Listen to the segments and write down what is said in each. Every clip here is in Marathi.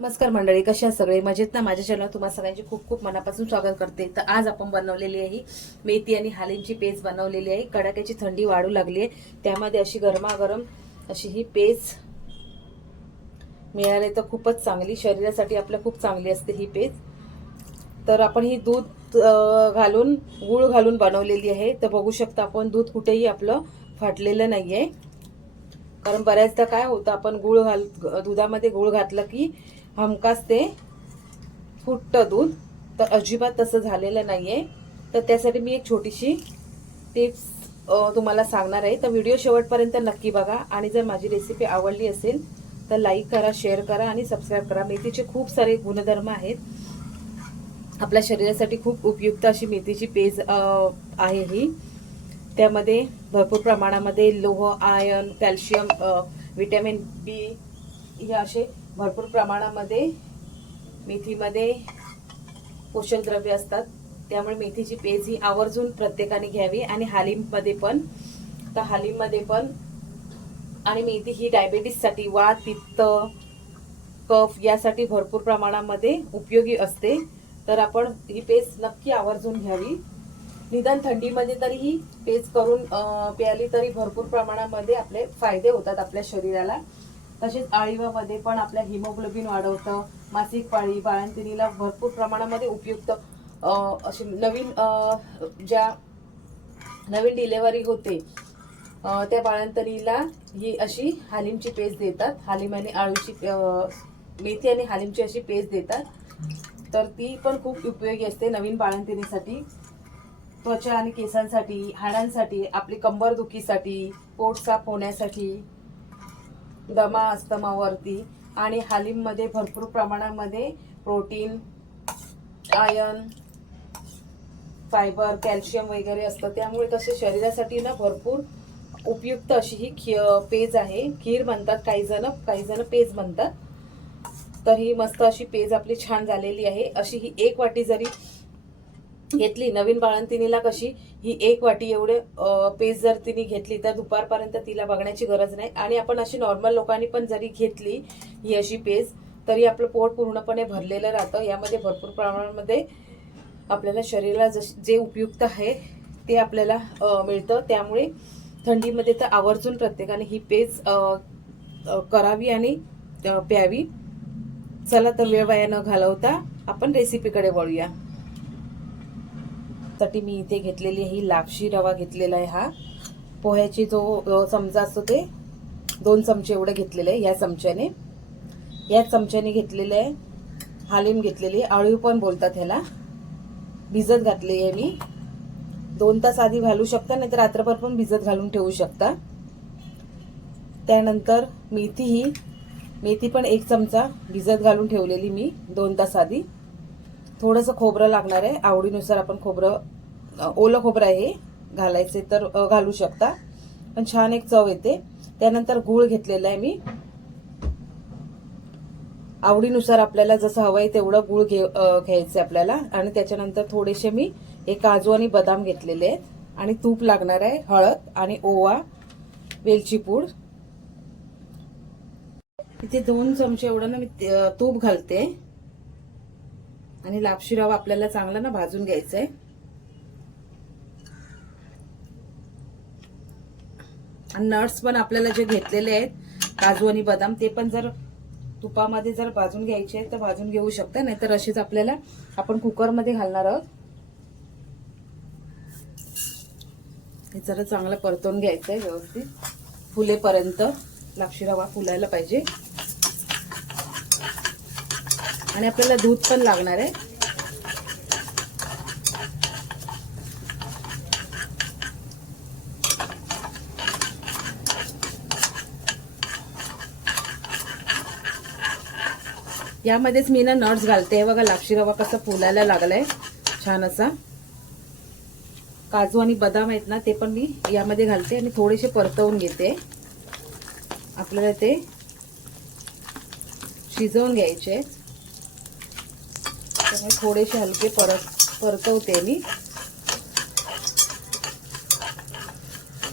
नमस्कार मंडळी कशा सगळे? मजेत ना? माझ्या चॅनल तुम्हाला सगळ्यांचे खूप खूप मनापासून स्वागत करते. तर आज आपण बनवलेली आहे मेथी आणि हालीमची पेज बनवलेली आहे. कडाक्याची थंडी वाढू लागली आहे. त्यामध्ये अशी गरमागरम अशी ही पेज मिळाली तर खूपच चांगली. शरीरासाठी आपल्या खूप चांगली असते ही पेज तर आपण ही दूध घालून गूळ घालून बनवलेली आहे. तर बघू शकता आपण दूध कुठेही आपलं फाटलेलं नाहीये. कारण बऱ्याचदा काय होतं आपण गुळ घाल दुधामध्ये गुळ घातलं की हमकास ते फुटतं दूध. तर अजिबात तसं झालेलं नाहीये. तर त्यासाठी मी एक छोटीशी टिप्स तुम्हाला सांगणार आहे. तर व्हिडिओ शेवटपर्यंत नक्की बघा. आणि जर माझी रेसिपी आवडली असेल तर लाईक करा शेअर करा आणि सबस्क्राईब करा. मेथीचे खूप सारे गुणधर्म आहेत. आपल्या शरीरासाठी खूप उपयुक्त अशी मेथीची पेज आहे ही. त्यामध्ये भरपूर प्रमाणामध्ये लोह आयर्न कॅल्शियम विटॅमिन बी हे असे भरपूर प्रमाणामध्ये मेथीमध्ये पोषक द्रव्य असतात. त्यामुळे मेथीची पेज ही आवर्जून प्रत्येकाने घ्यावी आणि हालिममध्ये पण. तर हालिममध्ये पण आणि मेथी ही डायबेटीससाठी वा पित्त कफ यासाठी भरपूर प्रमाणामध्ये उपयोगी असते. तर आपण ही पेज नक्की आवर्जून घ्यावी. निदान थंडीमध्ये तरी ही पेज करून प्यायली प्याली तरी भरपूर प्रमाणामध्ये आपले फायदे होतात आपल्या शरीराला. तसेच आळीवामध्ये पण आपल्या हिमोग्लोबिन वाढवतं मासिक पाळी बाळंतिणीला भरपूर प्रमाणामध्ये उपयुक्त असे अशी नवीन ज्या नवीन डिलेवरी होते त्या बाळंतणीला ही अशी हालिमची पेस्ट देतात. हालिम आणि आळूची मेथी आणि हालिमची अशी पेस्ट देतात. तर ती पण खूप उपयोगी असते नवीन बाळंतिणीसाठी. त्वचा आणि केसांसाठी हाडांसाठी आपली कंबरदुखीसाठी पोट साफ होण्यासाठी. दमा अस्तमावरती आणि हालीममध्ये भरपूर प्रमाणामध्ये प्रोटीन आयन फायबर कॅल्शियम वगैरे असतं. त्यामुळे तसे शरीरासाठी ना भरपूर उपयुक्त अशी ही खी पेज आहे. खीर म्हणतात काही जण काही जण पेज म्हणतात. तर ही मस्त अशी पेज आपली छान झालेली आहे. अशी ही एक वाटी जरी घेतली नवीन बाळंतिणीला कशी ही एक वाटी एवढे पेस्ट जर तिने घेतली तर दुपारपर्यंत तिला बघण्याची गरज नाही. आणि आपण अशी नॉर्मल लोकांनी पण जरी घेतली ही अशी पेस्ट तरी आपलं पोट पूर्णपणे भरलेलं राहतं. यामध्ये भरपूर प्रमाणामध्ये आपल्याला शरीराला जश जे उपयुक्त आहे ते आपल्याला मिळतं. त्यामुळे थंडीमध्ये तर आवर्जून प्रत्येकाने ही पेज करावी आणि प्यावी. चला तर वेळ वाया न घालवता आपण रेसिपीकडे वळूया. साठी मी इथे घेतलेली ही लापशी रवा घेतलेला आहे हा. पोह्याची जो चमचा असतो ते दोन चमचे एवढे घेतलेले आहे या चमच्याने. या चमच्याने घेतलेले आहे हालीम घेतलेली आळू पण बोलतात ह्याला. भिजत घातली आहे मी. दोन तास आधी घालू शकता नाहीतर रात्रभर पण भिजत घालून ठेवू शकता. त्यानंतर मेथी ही मेथी पण एक चमचा भिजत घालून ठेवलेली मी दोन तास आधी. थोडंसं खोबरं लागणार आहे. आवडीनुसार आपण खोबरं ओलं खोबरं आहे घालायचे तर घालू शकता. पण छान एक चव येते. त्यानंतर गूळ घेतलेला आहे मी. आवडीनुसार आपल्याला जसं हवं आहे तेवढं गूळ घे घ्यायचं आपल्याला. आणि त्याच्यानंतर थोडेसे मी हे काजू आणि बदाम घेतलेले आहेत. आणि तूप लागणार आहे हळद आणि ओवा वेलची पूड. इथे दोन चमचे एवढं ना मी तूप घालते. आणि लापशी रवा आपल्याला चांगला ना भाजून घ्यायचा आहे आणि नट्स पण आपल्याला जे घेतलेले आहेत काजू आणि बदाम ते पण जर तुपामध्ये जर भाजून घ्यायचे आहेत तर भाजून घेऊ शकता. नाहीतर असेच आपल्याला आपण कुकरमध्ये घालणार आहोत. हे जरा चांगलं परतून घ्यायचं आहे व्यवस्थित. फुलेपर्यंत लापशी रवा फुलायला पाहिजे. आणि आपल्याला दूध पण लागणार आहे. यामध्येच मी ना नट्स घालते. बघा लापशी रवा कसा फुलायला लागलाय. छान असा. काजू आणि बदाम आहेत ना ते पण मी यामध्ये घालते आणि थोडेसे परतवून घेते. आपल्याला ते शिजवून घ्यायचे. त्यामुळे थोडेसे हलके परत परतवते मी.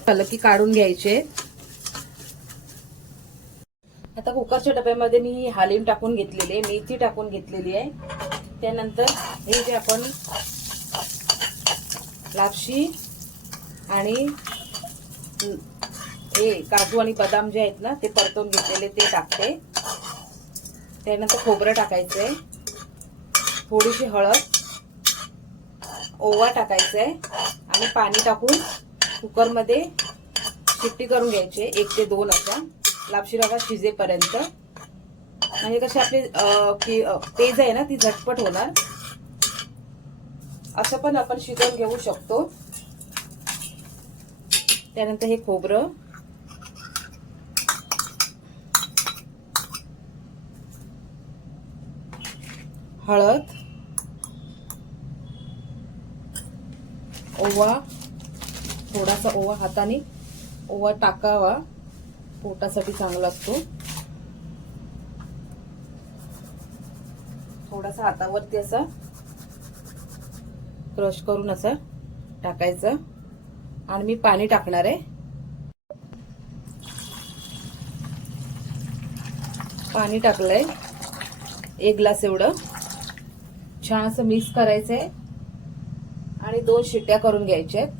झालं की काढून घ्यायचे. आता कुकरच्या डब्यामध्ये मी हालीम टाकून घेतलेली आहे मेथी टाकून घेतलेली आहे. त्यानंतर हे जे आपण लापशी आणि हे काजू आणि बदाम जे आहेत ना ते परतून घेतलेले ते टाकते. त्यानंतर खोबरं टाकायचं आहे थोडीशी हळद ओवा टाकायचा आहे आणि पाणी टाकून कुकरमध्ये शिट्टी करून घ्यायची एक ते दोन अशा. लापशी रवा शिजेपर्यंत. म्हणजे कशी आपली पेज आहे ना ती झटपट होणार. असं पण आपण शिजवून घेऊ शकतो. त्यानंतर हे खोबरं. हळद. ओवा थोडासा ओवा हाताने ओवा टाकावा. पोटासाठी चांगला असतो. थोडासा हातावरती असा क्रश करून असा टाकायचं. आणि मी पाणी टाकणार आहे. पाणी टाकलंय. एक ग्लास एवढं. छान असं मिक्स करायचं आहे आणि दोन शिट्ट्या करून घ्यायच्या आहेत.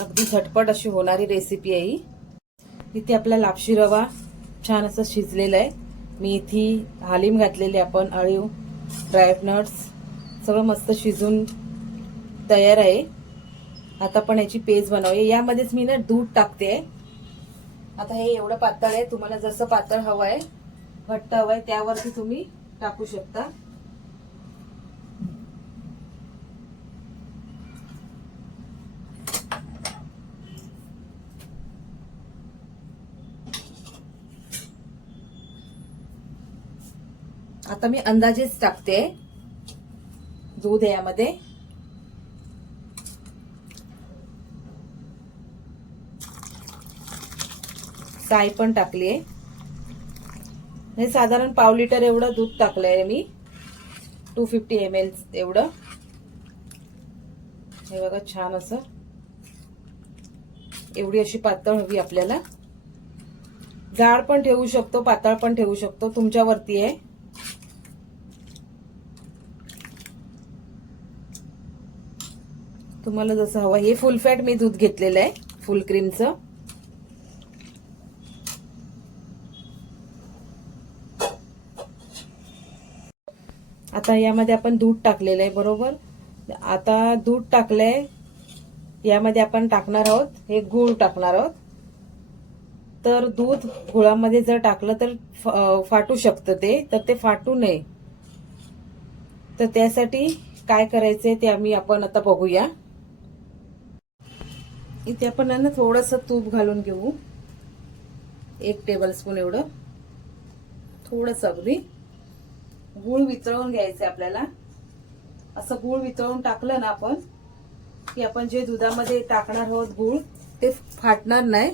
अगदी झटपट अशी होणारी रेसिपी आहे ही. इथे आपला लापशी रवा छान असं शिजलेला आहे. मेथी हालीम घातलेली आपण अळीव ड्रायफनट्स सगळं मस्त शिजून तयार आहे. आता पण याची पेज बनवूया. यामध्येच मी ना दूध टाकते आहे. आता हे एवढं पातळ आहे तुम्हाला जसं पातळ हवं आहे घट्ट हवं आहे त्यावरती तुम्ही टाकू शकता. आता मी अंदाजेच टाकते दूध यामध्ये. साय पण टाकली आहे. हे साधारण पाव लिटर एवढं दूध टाकलं आहे मी. टू फिफ्टी एम एल एवढं. हे बघा छान असं. एवढी अशी पातळ हवी आपल्याला. जाड पण ठेवू शकतो पातळ पण ठेवू शकतो. तुमच्यावरती आहे. तुम्हाला जसं हवं हे फुल फॅट मी दूध घेतलेलं आहे फुल क्रीमचं आता यामध्ये आपण दूध टाकलेलं आहे बरोबर? आता दूध टाकलंय यामध्ये आपण टाकणार आहोत हे गूळ टाकणार आहोत. तर दूध गुळामध्ये जर टाकलं तर फाटू शकतं ते तर ते फाटू नये. तर त्यासाठी काय करायचं ते आम्ही आपण आता बघूया. इथे आपण ना थोडंसं तूप घालून घेऊ. एक टेबल स्पून एवढं. थोडंसं अगदी. गूळ वितळवून घ्यायचं आपल्याला. असं गूळ वितळून टाकलं ना आपण की आपण जे दुधामध्ये टाकणार आहोत गूळ ते फाटणार नाही.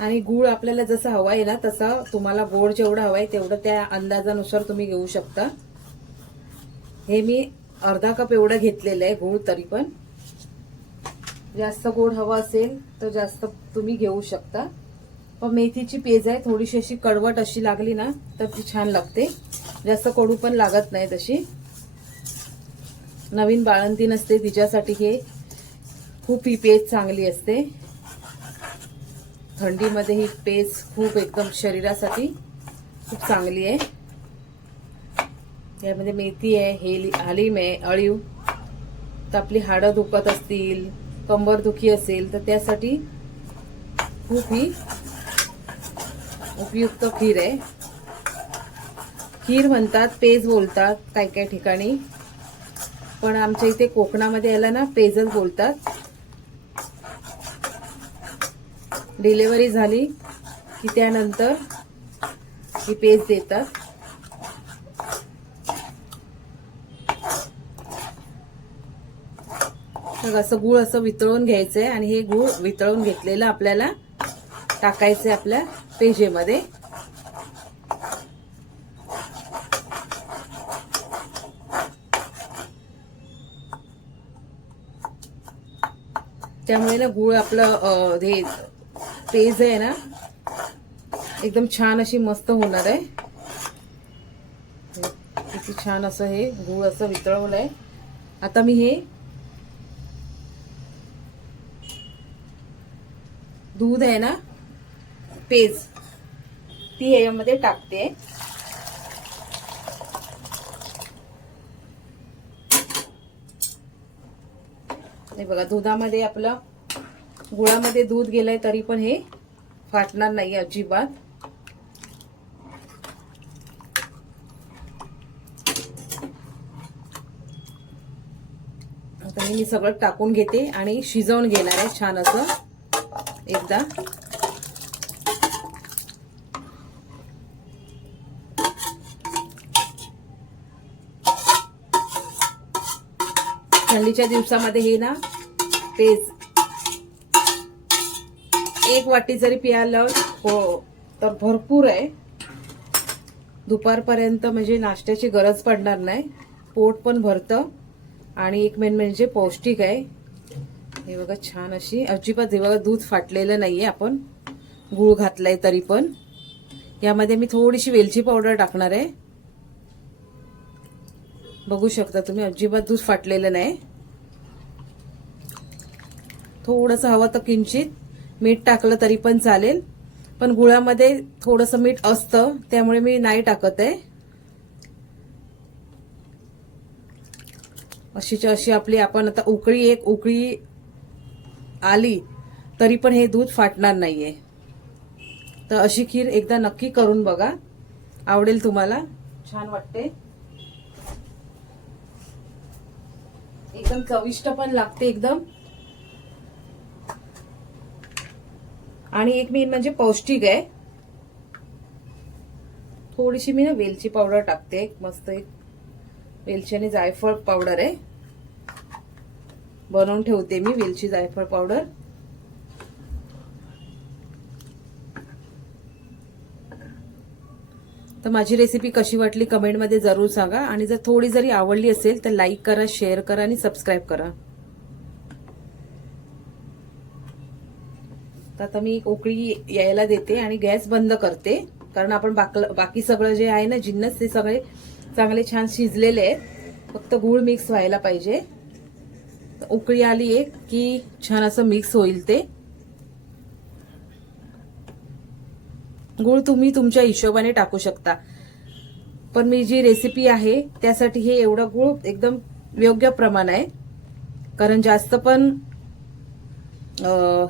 आणि गूळ आपल्याला जसं हवा आहे ना तसं तुम्हाला गोड जेवढं हवं आहे तेवढं त्या अंदाजानुसार तुम्ही घेऊ शकता. हे मी अर्धा कप एवढं घेतलेलं आहे गूळ तरी पण. जास्त गोड हवा असेल तर जास्त तुम्ही घेऊ शकता. पण मेथीची पेज आहे थोडीशी अशी कडवट अशी लागली ना तर ती छान लागते. जास्त कडू पण लागत नाही तशी. नवीन बाळंती नसते तिच्यासाठी हे खूप ही पेज चांगली असते. थंडीमध्ये ही पेज खूप एकदम शरीरासाठी खूप चांगली आहे. यामध्ये मेथी आहे हेली हालीम आहे अळीव. तर आपली हाडं दुखत असतील कंबर दुखी असेल तर त्यासाठी खूप ही उपयुक्त खीर आहे. खीर म्हणतात पेज बोलतात काही काही ठिकाणी. पण आमच्या इथे कोकणामध्ये याला ना पेजच बोलतात. डिलेवरी झाली की त्यानंतर ही पेज देतात. मग असं गुळ असं वितळून घ्यायचं आहे आणि हे गुळ वितळून घेतलेलं आपल्याला टाकायचं आहे आपल्या पेजेमध्ये. त्यामुळे ना गुळ आपलं हे पेज आहे ना. एकदम छान अशी मस्त होणार आहे. किती छान असं हे गुळ असं वितळवलं आहे आता मी हे दूध आहे ना पेज. ती यामध्ये टाकते. हे बघा दुधामध्ये आपलं गुळामध्ये दूध गेलंय तरी पण हे फाटणार नाही अजिबात. आता मी सगळं टाकून घेते आणि शिजवून घेणार आहे छान असं. एकदा. थंडीच्या दिवसामध्ये हे ना पेज एक वाटी जरी पियालं हो तर भरपूर आहे. दुपारपर्यंत म्हणजे नाश्त्याची गरज पडणार नाही. पोट पण भरतं. आणि एक मेन म्हणजे पौष्टिक आहे. हे बघा छान अशी. अजिबात हे बघा दूध फाटलेलं नाही आहे आपण. गुळ आहे तरी पण. यामध्ये मी थोडीशी वेलची पावडर टाकणार आहे. बघू शकता तुम्ही अजिबात दूध फाटलेलं नाही. थोडंसं हवं तर किंचित मीठ टाकलं तरी पण चालेल. पण गुळामध्ये थोडंसं मीठ असतं त्यामुळे मी नाही टाकत आहे. अशीच्या अशी आपली आपण आता उकळी एक उकळी आली तरी पण हे दूध फाटणार नाहीये. तर अशी खीर एकदा नक्की करून बघा. आवडेल तुम्हाला? छान वाटते. एकदम चविष्ट पण लागते एकदम. आणि एक मेन म्हणजे पौष्टिक आहे. थोडीशी मी ना वेलची पावडर टाकते. एक मस्त एक वेलची आणि जायफळ पावडर आहे. बनवून ठेवते मी वेलची जायफळ पावडर तर माझी रेसिपी कशी वाटली कमेंटमध्ये जरूर सांगा. आणि जर थोडी जरी आवडली असेल तर लाईक करा शेअर करा आणि सबस्क्राईब करा. तर आता मी एक उकळी यायला देते आणि गॅस बंद करते. कारण आपण बाकल- बाकी सगळं जे आहे ना जिन्नस ते सगळे चांगले छान शिजलेले आहेत. फक्त गूळ मिक्स व्हायला पाहिजे. तर उकळी आली एक की छान असं मिक्स होईल ते. गूळ तुम्ही तुमच्या हिशोबाने टाकू शकता. पण मी जी रेसिपी आहे त्यासाठी हे एवढं गूळ एकदम योग्य प्रमाण आहे. कारण जास्त पण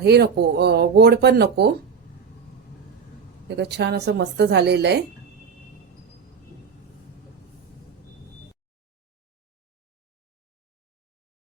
हे नको गोड पण नको. एक छान असं मस्त झालेलं आहे.